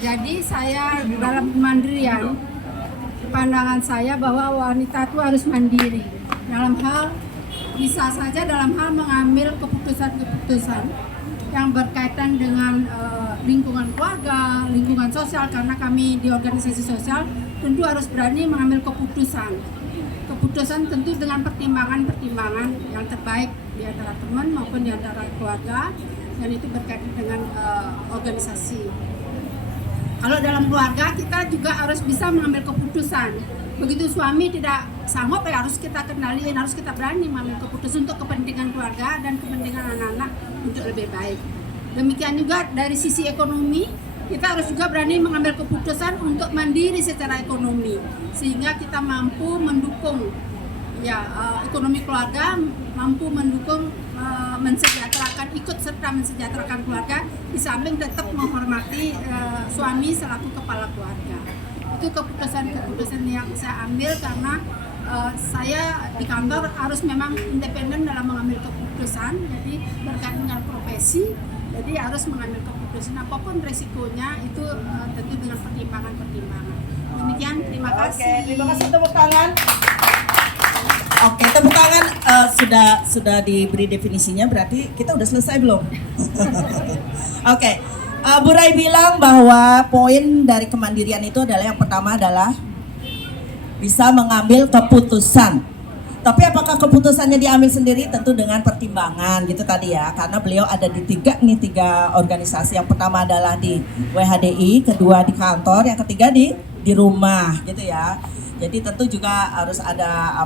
Jadi saya dalam kemandirian, pandangan saya bahwa wanita itu harus mandiri dalam hal, bisa saja dalam hal mengambil keputusan-keputusan yang berkaitan dengan lingkungan keluarga, lingkungan sosial, karena kami di organisasi sosial tentu harus berani mengambil keputusan tentu dengan pertimbangan-pertimbangan yang terbaik di antara teman maupun di antara keluarga, dan itu berkaitan dengan organisasi. Kalau dalam keluarga kita juga harus bisa mengambil keputusan. Begitu suami tidak sanggup, ya harus kita kendaliin, harus kita berani mengambil keputusan untuk kepentingan keluarga dan kepentingan anak-anak untuk lebih baik. Demikian juga dari sisi ekonomi, kita harus juga berani mengambil keputusan untuk mandiri secara ekonomi, sehingga kita mampu mendukung ekonomi keluarga, mampu mendukung mensejahterakan, ikut serta mensejahterakan keluarga, di samping tetap menghormati suami selaku kepala keluarga. Itu keputusan yang saya ambil karena saya di kantor harus memang independen dalam mengambil keputusan, jadi berkaitan dengan profesi, jadi harus mengambil keputusan apapun resikonya itu tentu dengan pertimbangan-pertimbangan. Demikian, terima kasih. Oke, terima kasih, tepuk tangan. Oke, tepuk tangan. Sudah diberi definisinya, berarti kita udah selesai belum? Oke, Bu Rai bilang bahwa poin dari kemandirian itu adalah yang pertama adalah bisa mengambil keputusan. Tapi apakah keputusannya diambil sendiri? Tentu dengan pertimbangan gitu tadi ya. Karena beliau ada di tiga organisasi. Yang pertama adalah di WHDI, kedua di kantor, yang ketiga di rumah gitu ya. Jadi tentu juga harus ada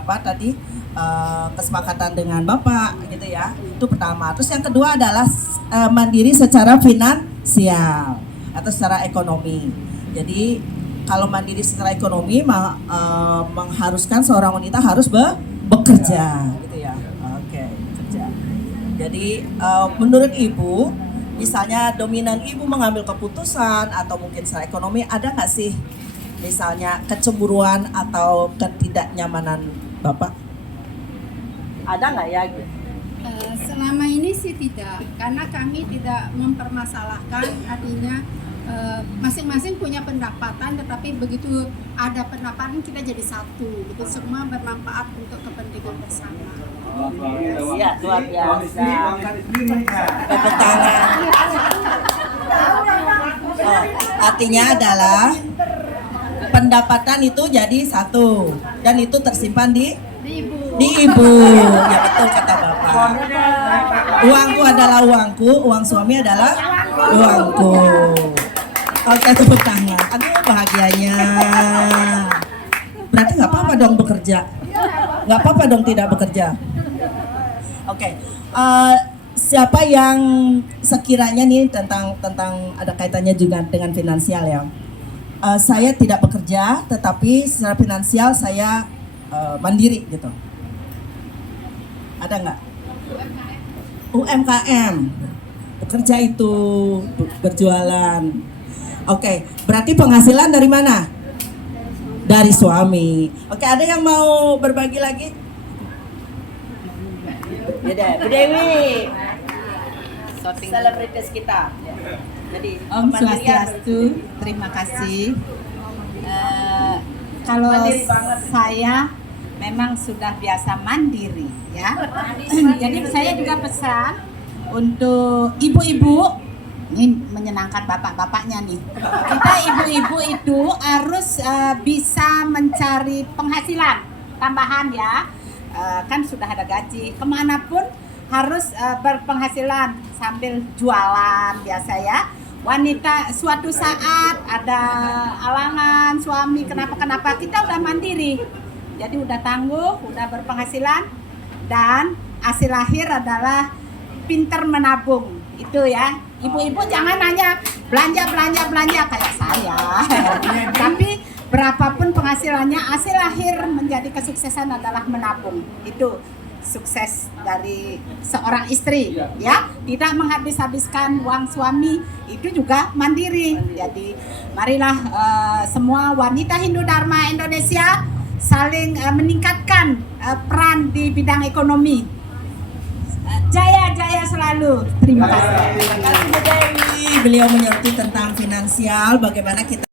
kesepakatan dengan Bapak gitu ya. Itu pertama. Terus yang kedua adalah mandiri secara finansial atau secara ekonomi. Jadi kalau mandiri secara ekonomi mengharuskan seorang wanita harus bekerja gitu ya. Oke, bekerja. Jadi menurut Ibu, misalnya dominan Ibu mengambil keputusan atau mungkin secara ekonomi, ada nggak sih misalnya kecemburuan atau ketidaknyamanan Bapak? Ada nggak ya? Selama ini sih tidak, karena kami tidak mempermasalahkan, artinya masing-masing punya pendapatan, tetapi begitu ada pendapatan kita jadi satu, gitu, semua bermanfaat untuk kepentingan bersama. Iya, luar biasa. Tepuk tangan. Artinya adalah pendapatan itu jadi satu dan itu tersimpan di ibu. Ya betul kata Bapak. Uangku adalah uangku, uang suami adalah uangku. Oke, tepuk tangan. Aduh, bahagianya. Berarti nggak apa-apa dong bekerja. Nggak apa-apa dong tidak bekerja. Oke. Siapa yang sekiranya nih tentang ada kaitannya juga dengan finansial ya? Saya tidak bekerja, tetapi secara finansial saya mandiri gitu. Ada nggak? UMKM. Bekerja itu berjualan. Oke, berarti penghasilan dari mana? Dari suami. Oke, ada yang mau berbagi lagi? Ya Bu Dewi. Selebritis kita. Jadi, Om Swastiastu, terima kasih. Kalau saya memang sudah biasa mandiri ya. Jadi saya juga pesan untuk ibu-ibu, ini menyenangkan bapak-bapaknya nih. Kita ibu-ibu itu harus bisa mencari penghasilan tambahan ya. Kan sudah ada gaji, kemanapun harus berpenghasilan sambil jualan biasa ya. Wanita suatu saat ada halangan suami kenapa kita udah mandiri, jadi udah tangguh, udah berpenghasilan, dan hasil akhir adalah pinter menabung itu ya. Ibu-ibu jangan hanya belanja kayak saya tapi berapapun penghasilannya, hasil akhir menjadi kesuksesan adalah menabung. Itu sukses dari seorang istri ya, tidak menghabis-habiskan uang suami, itu juga mandiri. Jadi marilah semua wanita Hindu Dharma Indonesia saling meningkatkan peran di bidang ekonomi. Jaya selalu. Terima kasih. Terima kasih Bu Dewi. beliau menyoroti tentang finansial, bagaimana kita